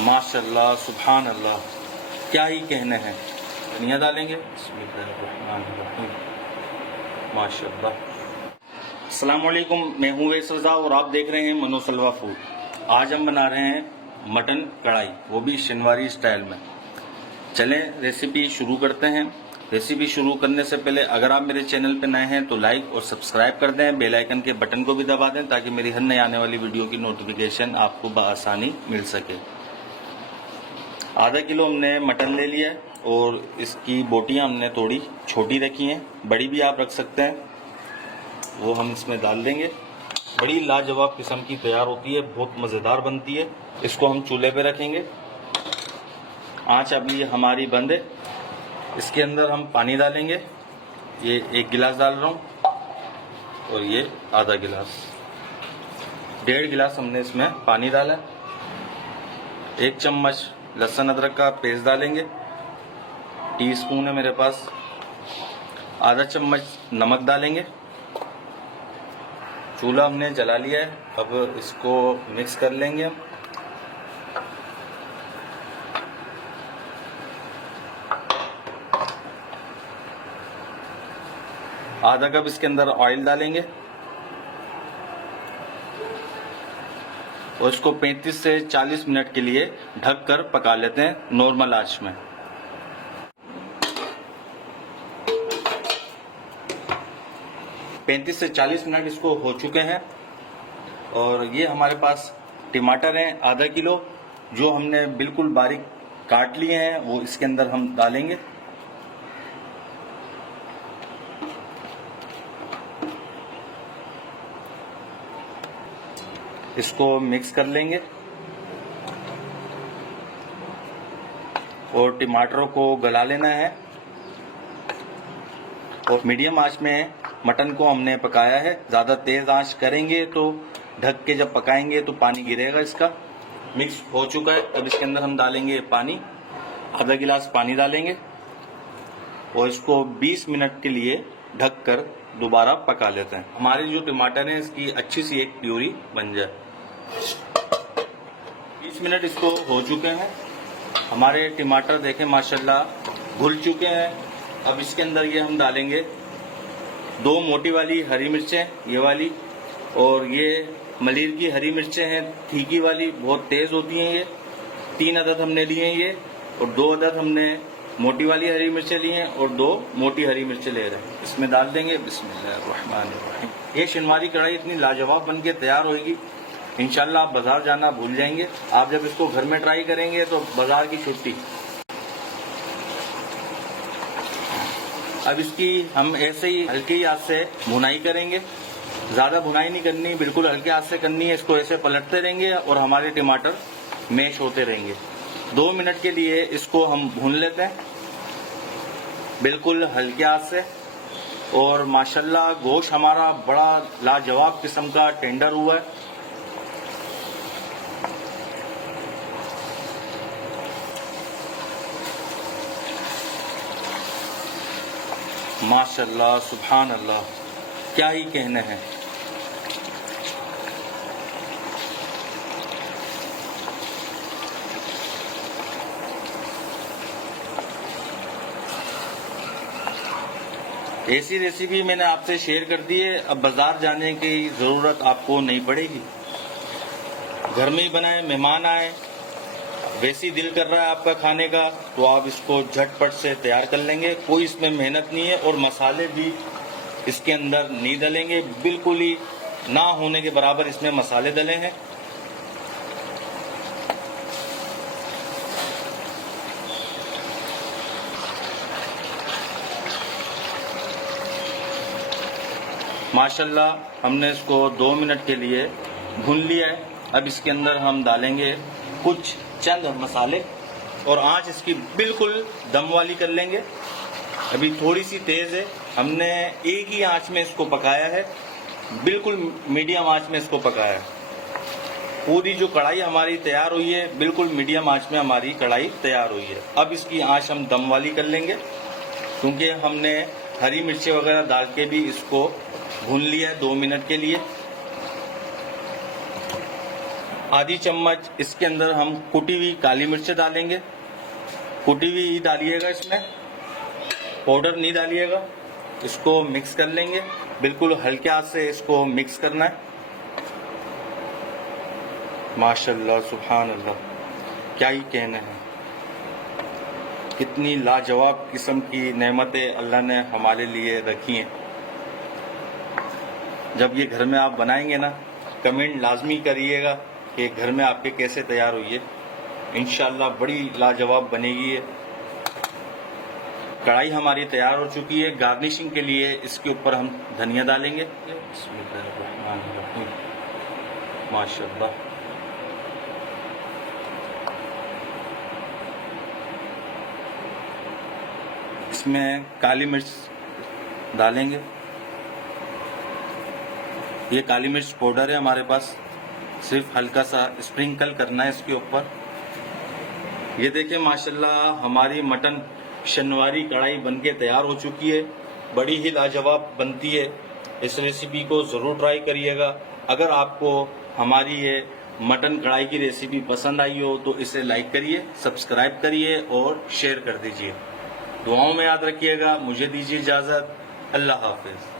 माशाल्लाह सुभान अल्लाह, क्या ही कहने हैं। धनिया डालेंगे, बिस्मिल्लाहिर्रहमानिर्रहीम, माशाल्लाह। अस्सलाम वालेकुम, मैं हूँ वैस रज़ा और आप देख रहे हैं मनोसलवा फूड। आज हम बना रहे हैं मटन कढ़ाई, वो भी शनिवारी स्टाइल में। चलें रेसिपी शुरू करते हैं। रेसिपी शुरू करने से पहले अगर आप मेरे चैनल पर नए हैं तो लाइक और सब्सक्राइब कर दें, बेल आइकन के बटन को भी दबा दें ताकि मेरी हर नई आने वाली वीडियो की नोटिफिकेशन आपको बआसानी मिल सके। आधा किलो हमने मटन ले लिया है और इसकी बोटियां हमने थोड़ी छोटी रखी हैं, बड़ी भी आप रख सकते हैं। वो हम इसमें डाल देंगे। बड़ी लाजवाब किस्म की तैयार होती है, बहुत मज़ेदार बनती है। इसको हम चूल्हे पे रखेंगे। आँच अभी हमारी बंद है। इसके अंदर हम पानी डालेंगे। ये 1 गिलास डाल रहा हूँ और ये आधा गिलास, 1.5 गिलास हमने इसमें पानी डाला। 1 चम्मच लहसुन अदरक का पेस्ट डालेंगे, टीस्पून है मेरे पास। आधा चम्मच नमक डालेंगे। चूल्हा हमने जला लिया है, अब इसको मिक्स कर लेंगे हम। आधा कप इसके अंदर ऑयल डालेंगे और इसको 35 से 40 मिनट के लिए ढक कर पका लेते हैं नॉर्मल आंच में। पैंतीस से 40 मिनट इसको हो चुके हैं और ये हमारे पास टमाटर हैं आधा किलो, जो हमने बिल्कुल बारीक काट लिए हैं, वो इसके अंदर हम डालेंगे। इसको मिक्स कर लेंगे और टमाटरों को गला लेना है। और मीडियम आंच में मटन को हमने पकाया है। ज़्यादा तेज़ आंच करेंगे तो ढक के जब पकाएंगे तो पानी गिरेगा इसका। मिक्स हो चुका है, अब इसके अंदर हम डालेंगे पानी। आधा गिलास पानी डालेंगे और इसको 20 मिनट के लिए ढक कर दोबारा पका लेते हैं। हमारे जो टमाटर हैं इसकी अच्छी सी एक प्यूरी बन जाए। 20 मिनट इसको हो चुके हैं। हमारे टमाटर देखें माशाल्लाह घुल चुके हैं। अब इसके अंदर ये हम डालेंगे 2 मोटी वाली हरी मिर्चें, ये वाली, और ये मलीर की हरी मिर्चें हैं, तीखी वाली, बहुत तेज़ होती हैं ये। 3 अदद हमने लिए हैं ये, और 2 अदद हमने मोटी वाली हरी मिर्चें ली हैं और 2 मोटी हरी मिर्चें ले रहे हैं। इसमें डाल देंगे, बिस्मिल्लाहिर्रहमानिर्रहीम। ये शनिवारी कढ़ाई इतनी लाजवाब बन के तैयार होगी, इंशाल्लाह आप बाजार जाना भूल जाएंगे। आप जब इसको घर में ट्राई करेंगे तो बाजार की छुट्टी। अब इसकी हम ऐसे ही हल्की आंच से भुनाई करेंगे। ज़्यादा भुनाई नहीं करनी, बिल्कुल हल्के आंच से करनी है। इसको ऐसे पलटते रहेंगे और हमारे टमाटर मैश होते रहेंगे। 2 मिनट के लिए इसको हम भून लेते हैं बिल्कुल हल्के आंच से। और माशाल्लाह गोश्त हमारा बड़ा लाजवाब किस्म का टेंडर हुआ है। माशाल्लाह सुभान अल्लाह, क्या ही कहने हैं। ऐसी रेसिपी मैंने आपसे शेयर कर दी है। अब बाजार जाने की ज़रूरत आपको नहीं पड़ेगी। घर में ही बनाए, मेहमान आए, वैसे ही दिल कर रहा है आपका खाने का तो आप इसको झटपट से तैयार कर लेंगे। कोई इसमें मेहनत नहीं है और मसाले भी इसके अंदर नहीं डलेंगे, बिल्कुल ही ना होने के बराबर इसमें मसाले डले हैं। माशाल्लाह हमने इसको 2 मिनट के लिए भून लिया है। अब इसके अंदर हम डालेंगे कुछ चंद मसाले और आंच इसकी बिल्कुल दम वाली कर लेंगे। अभी थोड़ी सी तेज़ है, हमने एक ही आंच में इसको पकाया है, बिल्कुल मीडियम आंच में इसको पकाया है। पूरी जो कढ़ाई हमारी तैयार हुई है, बिल्कुल मीडियम आंच में हमारी कढ़ाई तैयार हुई है। अब इसकी आंच हम दम वाली कर लेंगे क्योंकि हमने हरी मिर्ची वगैरह डाल के भी इसको भून लिया है 2 मिनट के लिए। आधी चम्मच इसके अंदर हम कुटी हुई काली मिर्च डालेंगे। कुटी हुई डालिएगा, इसमें पाउडर नहीं डालिएगा। इसको मिक्स कर लेंगे, बिल्कुल हल्के हाथ से इसको मिक्स करना है। माशाल्लाह सुभान अल्लाह, क्या ही कहना है। कितनी लाजवाब किस्म की नेमतें अल्लाह ने हमारे लिए रखी हैं। जब ये घर में आप बनाएंगे ना, कमेंट लाजमी करिएगा कि घर में आपके कैसे तैयार हुई है। इंशाल्लाह बड़ी लाजवाब बनेगी ये। कढ़ाई हमारी तैयार हो चुकी है। गार्निशिंग के लिए इसके ऊपर हम धनिया डालेंगे। माशाल्लाह, इसमें काली मिर्च डालेंगे। ये काली मिर्च पाउडर है हमारे पास, सिर्फ हल्का सा स्प्रिंकल करना है इसके ऊपर। ये देखिए माशाल्लाह हमारी मटन शनवारी कढ़ाई बनके तैयार हो चुकी है। बड़ी ही लाजवाब बनती है। इस रेसिपी को ज़रूर ट्राई करिएगा। अगर आपको हमारी ये मटन कढ़ाई की रेसिपी पसंद आई हो तो इसे लाइक करिए, सब्सक्राइब करिए और शेयर कर दीजिए। दुआओं में याद रखिएगा। मुझे दीजिए इजाज़त। अल्लाह हाफिज़।